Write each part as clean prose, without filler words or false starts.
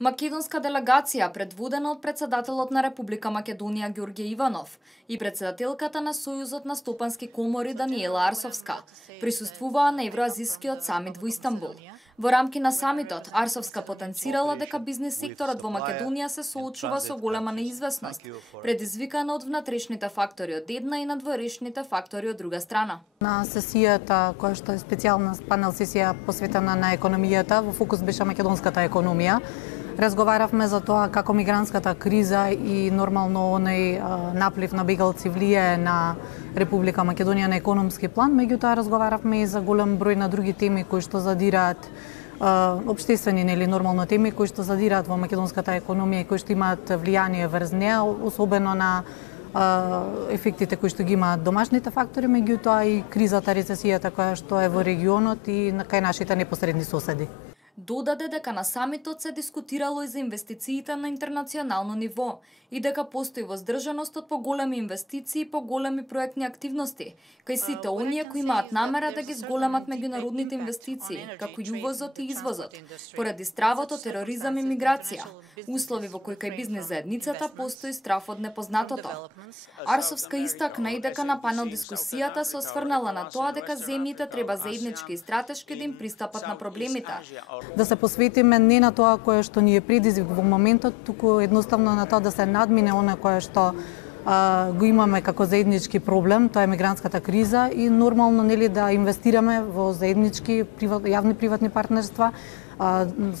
Македонска делегација, предводена од председателот на Република Македонија Ѓорѓе Иванов и председателката на Сојузот на стопански комори Даниела Арсовска, присуствуваа на Евроазискиот самит во Истанбул. Во рамки на самитот, Арсовска потенцирала дека бизнис секторот во Македонија се соочува со голема неизвестност, предизвикана од внатрешните фактори од една и надворешните фактори од друга страна. На сесијата, која што е специјална панел сесија посветена на економијата, во фокус беше македонската економија. Разговаравме за тоа како мигрантската криза и нормално оној наплив на бегалци влијае на Република Македонија на економски план, меѓутоа разговаравме и за голем број на други теми кои што задираат општествени или нормално теми кои што задираат во македонската економија и кои што имаат влијание врз неа, особено на ефектите кои што ги имаат домашните фактори, меѓутоа и кризата, рецесијата која што е во регионот и кај нашите непосредни соседи. Додаде дека на самитот се дискутирало и за инвестициите на интернационално ниво и дека постои воздржаност од поголеми инвестиции и поголеми проектни активности, кај сите оние кои имаат намера да ги зголемат меѓународните инвестиции, како и увозот и извозот, поради стравот од тероризам и миграција, услови во кои кај бизнес заедницата постои страв од непознатото. Арсовска истакна и дека на панел дискусијата се осврнала на тоа дека земјите треба заеднички и стратешки да им пристапат на проблемите. Да се посветиме не на тоа кое што ни е предизвик во моментот, туку едноставно на тоа да се надмине она кое што го имаме како заеднички проблем, тоа е мигрантската криза и нормално нели да инвестираме во заеднички јавни приватни партнерства,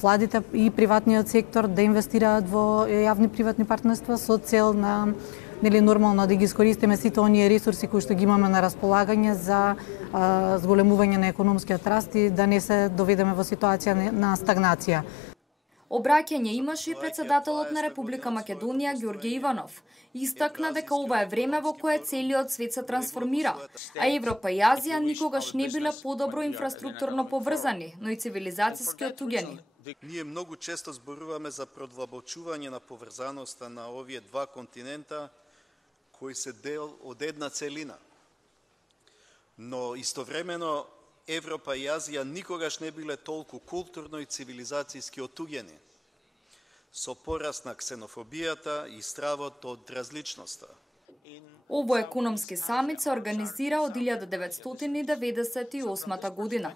владите и приватниот сектор да инвестираат во јавни приватни партнерства со цел на нели нормално да ги искористиме сите оние ресурси кои што ги имаме на располагање за зголемување на економскиот раст и да не се доведеме во ситуација на стагнација. Обраќање имаше и председателот на Република Македонија Ѓорѓе Иванов. Истакна дека ова е време во кое целиот свет се трансформира, а Европа и Азија никогаш не биле подобро инфраструктурно поврзани, но и цивилизацијски отуѓени. Ние многу често зборуваме за продлабочување на поврзаноста на овие два континента кои се дел од една целина. Но истовремено Европа и Азија никогаш не биле толку културно и цивилизацијски отуѓени, со пораст на ксенофобијата и стравот од различноста. Овој економски самит се организира од 1998 година.